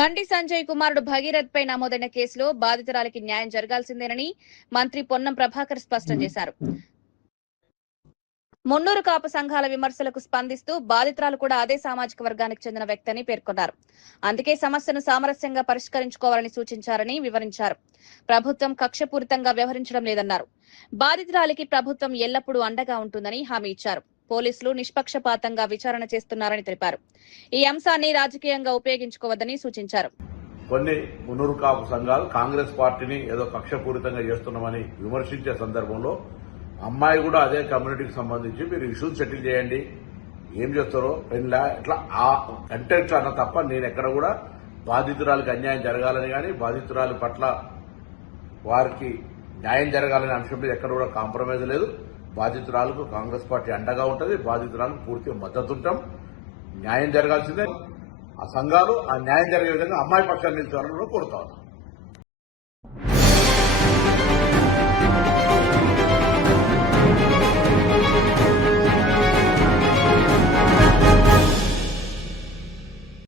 బండి సంజయ్ కుమారుడు భగీరథ్ పై నమోదైన కేసులో బాధితురాలికి న్యాయం జరగాల్సిందేనని మంత్రి పొన్నం ప్రభాకర్ స్పష్టం చేశారు. మున్నూరు కాపు సంఘాల విమర్శలకు స్పందిస్తూ బాధితురాలు కూడా అదే సామాజిక వర్గానికి చెందిన వ్యక్తి అని పేర్కొన్నారు. అందుకే సమస్యను సామరస్యంగా పరిష్కరించుకోవాలని సూచించారని వివరించారు. ప్రభుత్వం కక్షపూరితంగా వ్యవహరించడం లేదన్నారు. బాధితురాలికి ప్రభుత్వం ఎల్లప్పుడూ అండగా ఉంటుందని హామీ ఇచ్చారు. పోలీసులు నిష్పక్షపాతంగా విచారణ చేస్తున్నారని తెలిపారు. ఈ అంశాన్ని రాజకీయంగా ఉపయోగించుకోవద్దని సూచించారు. కొన్ని మున్నూరు కాపు సంఘాలు కాంగ్రెస్ పార్టీని ఏదో కక్షపూరితంగా చేస్తున్నామని విమర్శించే సందర్భంలో అమ్మాయి కూడా అదే కమ్యూనిటీకి సంబంధించి మీరు ఇష్యూస్ సెటిల్ చేయండి, ఏం చేస్తారో పెళ్ళా ఇట్లా ఆ కంటెంట్ అన్న తప్ప నేను ఎక్కడ కూడా బాధితురాలకు అన్యాయం జరగాలని కానీ బాధితురాలి పట్ల వారికి న్యాయం జరగాలనే అంశం మీద ఎక్కడ కూడా కాంప్రమైజ్ లేదు. బాధితురాలకు కాంగ్రెస్ పార్టీ అండగా ఉంటుంది. బాధితురాలకు పూర్తిగా మద్దతు ఉంటాం. న్యాయం జరగాల్సిందే. ఆ సంఘాలు ఆ న్యాయం జరిగే విధంగా అమ్మాయి పక్షాన్ని నిలిచాలని కోరుతా ఉన్నాం.